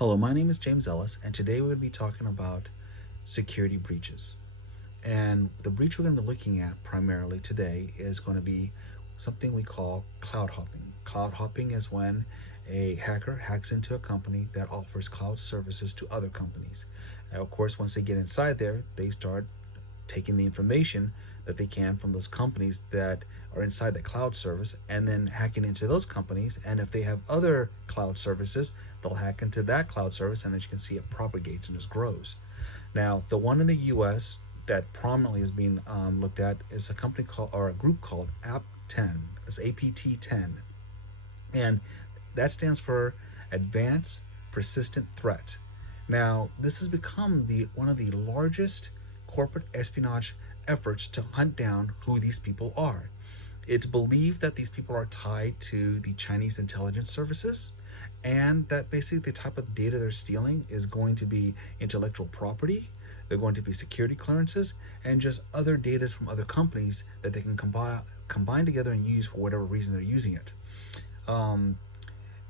Hello, my name is James Ellis, and today we're going to be talking about security breaches. And the breach we're going to be looking at primarily today is going to be something we call cloud hopping. Cloud hopping is when a hacker hacks into a company that offers cloud services to other companies. And of course, once they get inside there, they start taking the information that they can from those companies that are inside the cloud service and then hacking into those companies. And if they have other cloud services, they'll hack into that cloud service, and as you can see, it propagates and just grows. Now, the one in the US that prominently is being looked at is a company called, or a group called APT10. It's APT10. And that stands for Advanced Persistent Threat. Now, this has become one of the largest corporate espionage efforts to hunt down who these people are. It's believed that these people are tied to the Chinese intelligence services, and that basically the type of data they're stealing is going to be intellectual property, they're going to be security clearances, and just other data from other companies that they can combine together and use for whatever reason they're using it. Um,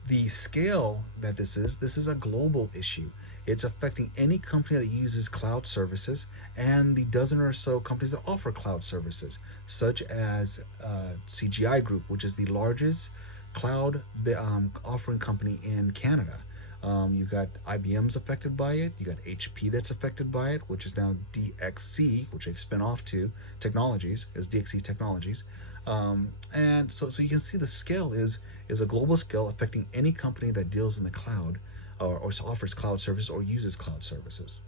the scale that this is a global issue. It's affecting any company that uses cloud services and the dozen or so companies that offer cloud services, such as CGI Group, which is the largest cloud offering company in Canada. You got IBM's affected by it. You got HP that's affected by it, which is now DXC, which they've spun off to Technologies, is DXC Technologies. And so you can see the scale is a global scale affecting any company that deals in the cloud, or offers cloud services or uses cloud services.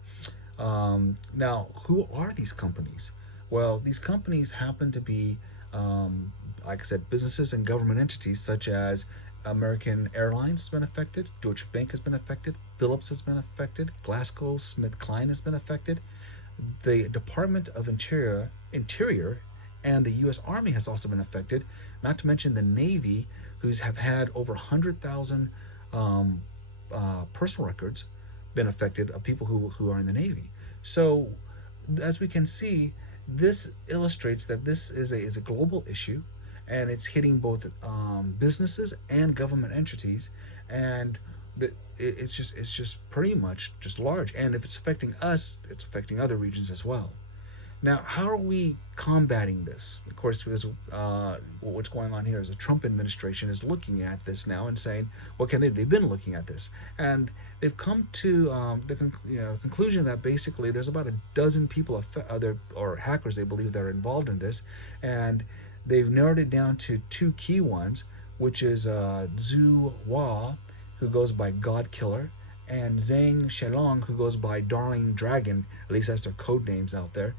Now, who are these companies? Well, these companies happen to be, like I said, businesses and government entities such as American Airlines has been affected, Deutsche Bank has been affected, Philips has been affected, GlaxoSmithKline has been affected, the Department of Interior and the U.S. Army has also been affected, not to mention the Navy, who's have had over 100,000 personal records been affected of people who are in the Navy. So, as we can see, this illustrates that this is a global issue, and it's hitting both businesses and government entities, and it's just pretty much just large. And if it's affecting us, it's affecting other regions as well. Now, how are we combating this? Of course, because what's going on here is the Trump administration is looking at this now and saying, "Well, can they've been looking at this, and they've come to the conclusion that basically there's about a dozen people, other or hackers they believe that are involved in this, and they've narrowed it down to two key ones, which is Zhu Hua, who goes by God Killer, and Zhang Shelong, who goes by Darling Dragon. At least that's their code names out there."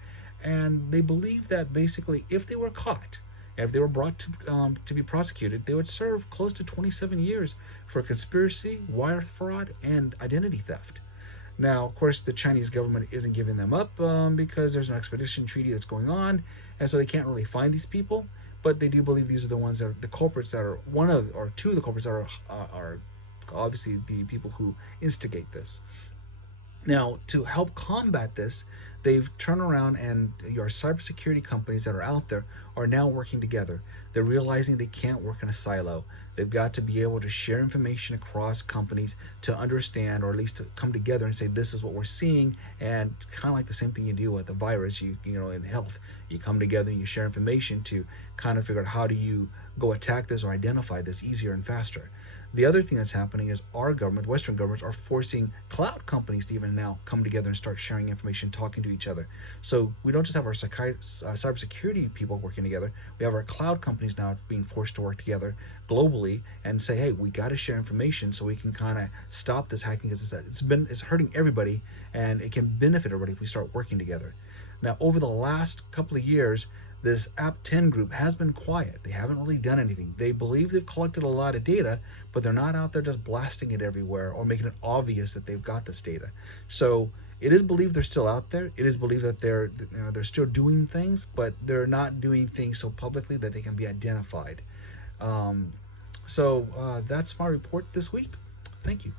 And they believe that basically, if they were caught, and if they were brought to be prosecuted, they would serve close to 27 years for conspiracy, wire fraud, and identity theft. Now, of course, the Chinese government isn't giving them up because there's an extradition treaty that's going on, and so they can't really find these people. But they do believe these are the ones that are the culprits, that are one of or two of the culprits that are obviously the people who instigate this. Now, to help combat this, they've turned around, and your cybersecurity companies that are out there are now working together. They're realizing they can't work in a silo. They've got to be able to share information across companies to understand, or at least to come together and say, this is what we're seeing. And kind of like the same thing you do with a virus, in health, you come together and you share information to kind of figure out how do you go attack this or identify this easier and faster. The other thing that's happening is our government, Western governments, are forcing cloud companies to even now come together and start sharing information, talking to each other. So we don't just have our cybersecurity people working together. We have our cloud companies now being forced to work together globally and say, hey, we got to share information so we can kind of stop this hacking, because it's hurting everybody, and it can benefit everybody if we start working together. Now, over the last couple of years, this APT10 group has been quiet. They haven't really done anything. They believe they've collected a lot of data, but they're not out there just blasting it everywhere or making it obvious that they've got this data. So it is believed they're still out there. It is believed that they're still doing things, but they're not doing things so publicly that they can be identified. So that's my report this week. Thank you.